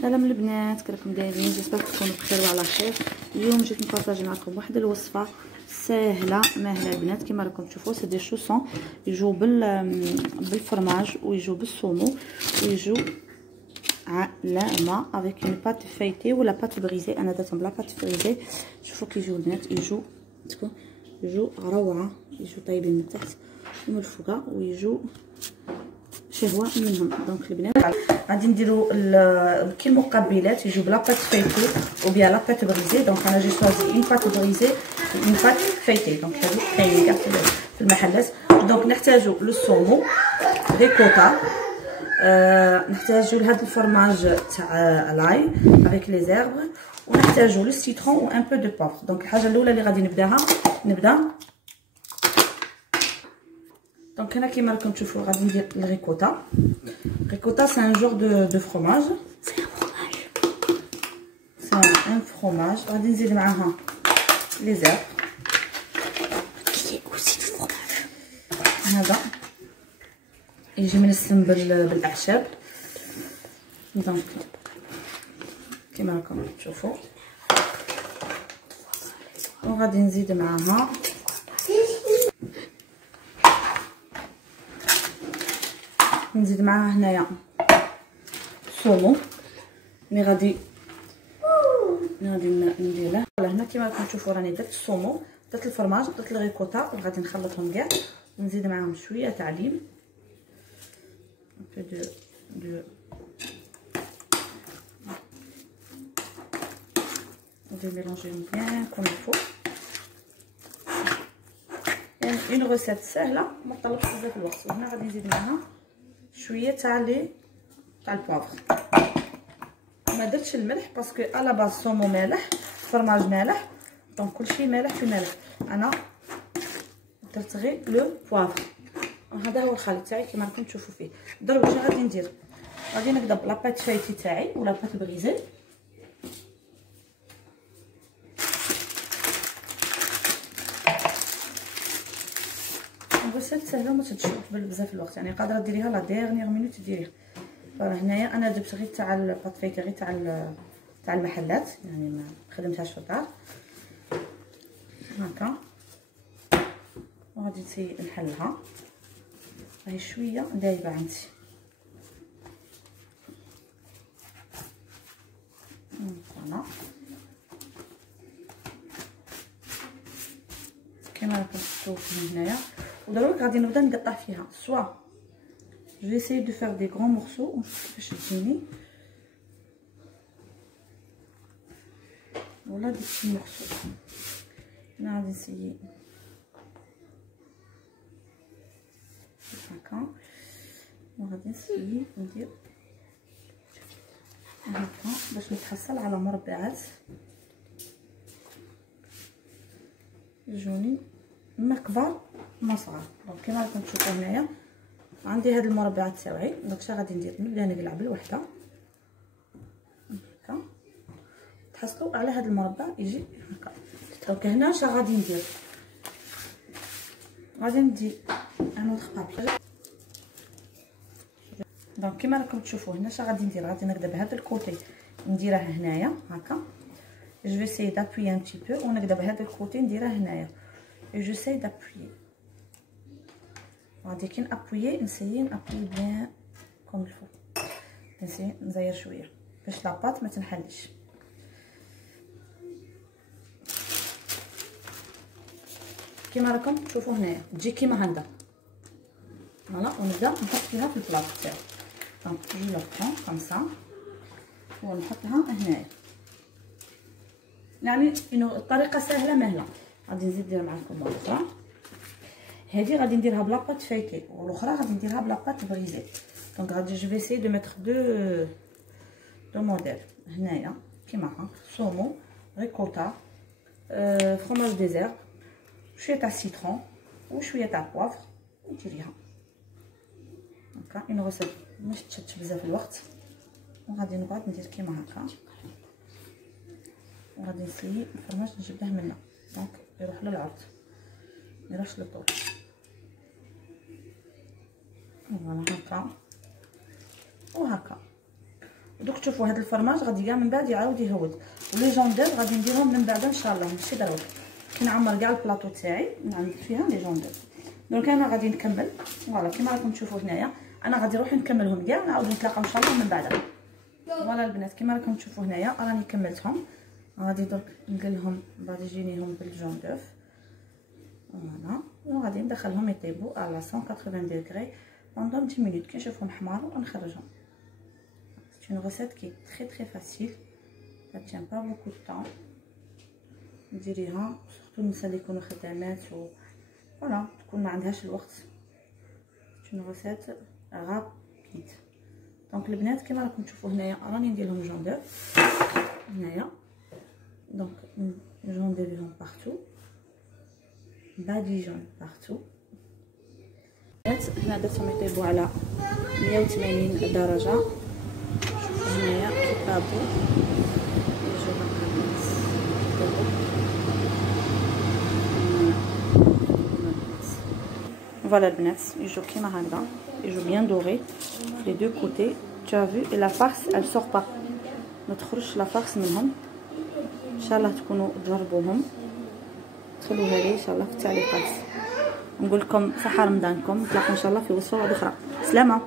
سلام البنات، كيراكم دايرين؟ جيسبر تكونوا بخير وعلى خير. اليوم جيت نبارطاجي معكم واحد الوصفه ساهله ماهله البنات. كما راكم تشوفوا سي دي شوسون يجوا بالفرماج ويجوا بالصومو ويجوا على ما افيك اون بات فايتي ولا بات بريزي. انا درتهم بلا بات فريزي. شوفوا كيجيو البنات، يجوا روعه، يجوا طايبين من التحت ومن الفوق ويجوا شهوه منهم. دونك البنات غادي نديرو كي المقبلات يجوا بلا بات فايتي وبيا لا بات بريزي. دونك انا جي شوازي اون بات بريزي اون بات فايتي. دونك هادو كاينين كاع في المحلات. دونك نحتاجو لو صومو ريكوتا، نحتاجو لهاد الفرماج تاع لاي افيك لي زيرب، ونحتاجو لو سيترون و ان بو دو بافر. دونك الحاجه الاولى اللي غادي نبدا دونك هنا كيما راكم تشوفوا غادي ندير الريكوتا. الريكوتا سي ان جور دو فروماج، سي ان فروماج. غادي نزيد معاها لي زيرب هذا يجي منسم بالاعشاب. دونك كيما راكم تشوفوا، وغادي نزيد معاها هنايا صومو مي غادي نديره هنا. كيما راكم تشوفوا راني درت الصومو، درت الفرماج، درت الريكوتا، وغادي نخلطهم كاع ونزيد معاهم شويه تاع ليم ندير ميلونجيهم بيان كوم الفو. يعني اون روسيت ساهله ما طلبش بزاف الوقت. وهنا غادي نزيد معاها شويه تاع البوافر. ما درتش الملح باسكو على باز صومو مالح، فرماج مالح، دونك كلشي مالح في مالح. انا درت غير لو بوافر. هذا هو الخليط تاعي كما راكم تشوفوا فيه. دروك اش غادي ندير؟ غادي نبدا بلا بات فايتي تاعي ولا بات بريزي. الغسيل سهله وما تشدش بزاف الوقت، يعني قادره ديريها لا ديرنيير مينوت ديريها. فهنايا انا جبت غير تاع البات فايتي غير تاع المحلات، يعني ما خدمتهاش في الدار هكا. وغادي نحلها، راهي شويه دايبه عندي. فوالا كيما راكم تشوفوا هنايا. ودروك غادي نبدا نقطع فيها، سوا جو اساي دو فير دي غران مورسو ونشوف كيفاش تجيني، ولا دي بتي مورسو. انا غادي نسيي هكا، وغادي نسيي ندير هكا باش نتحصل على مربعات يجوني ما كبار ما صغار. دونك كيما راكم تشوفوا هنايا عندي هاد المربعات تاعي. دونك اش غادي ندير؟ نبدا نقلع بالوحده هكا تحصلوا على هاد المربع يجي هكا. دونك هنا اش غادي ندير؟ غادي ندير انا الخبابي. دونك كيما راكم تشوفوا هنا اش غادي ندير؟ غادي نبدا بهذا الكوتي نديرها هنايا هكا. جو في سي دابوي ان بتي بو ونبدا بهذا الكوتي نديرها هنايا. جو سي دابوي غادي كي نابويي نسيي نابويي بيان كوم الفو. نسيي نزير شويه باش لاباط ما تنحلش. كيما راكم تشوفوا هنايا تجي كيما هكذا فوالا. ونبدا نحط فيها في البلاط تاعي. دونك جو لا برون كوم سا ونحطها هنايا. يعني انه الطريقه سهله مهله. غادي نزيد ندير معكم مره اخرى. هذه غادي نديرها بلا بات فايتي والاخرى غادي نديرها بلا بات بريزي. دونك غادي جو فيسي دو ميتر دو موديل هنايا كيما هكا. صومو ريكوتا فروماج ديزير شويه تاع سيترون وشويه تاع بوافر وديريها هكا. اون غوسيت مش تشدش بزاف الوقت. وغادي نقعد ندير كيما هكا، وغادي نسيي الفرماج نجبده منا دونك يروح للعرض ما يروحش للطول. فوالا هكا وهكا. دوك تشوفوا هاد الفرماج غادي كاع من بعد يعاود يهود. ولي جوندير غادي نديرهم من بعد ان شاء الله، ماشي دروك كنعمر كاع البلاطو تاعي نعمل فيها لي جوندير. دونك انا غادي نكمل فوالا كيما راكم تشوفوا هنايا، انا غادي نروح نكملهم كاع ونعاودو نتلاقاو ان شاء الله من بعد. فوالا البنات كيما راكم تشوفوا هنايا راني كملتهم. غادي درك نقلهم بعد يجينيهم بالجون دوف فوالا، وغادي ندخلهم يطيبوا على 180 دغري بوندون 10 مينوت. كي نشوفهم حمار ونخرجهم. C'est une recette qui est très facile, ça tient pas beaucoup de temps. نديريها surtout النساء اللي يكونوا خدامات و فوالا تكون ما عندهاش الوقت. C'est une recette rapide. دونك البنات كيما راكم تشوفوا هنايا راني ندير لهم جون دوف هنايا. دونك جون ديرهم بارتو باديجون بارتو. هنا درتهم يطيبوا على 180 درجه. هنايا كيطابو يجيو هكا الناس فوالا البنات يجيو كيما هكذا، يجيو بيان دوري في لي دو كوتي. tu as vu et la farce elle sort pas، ما تخرجش لا فارس منهم. ان شاء الله تكونوا تجربوهم، تخلوها لي ان شاء الله في التعليقات. نقول لكم صحه رمضانكم، نتلاقاو ان شاء الله في وصفه اخرى. سلامه.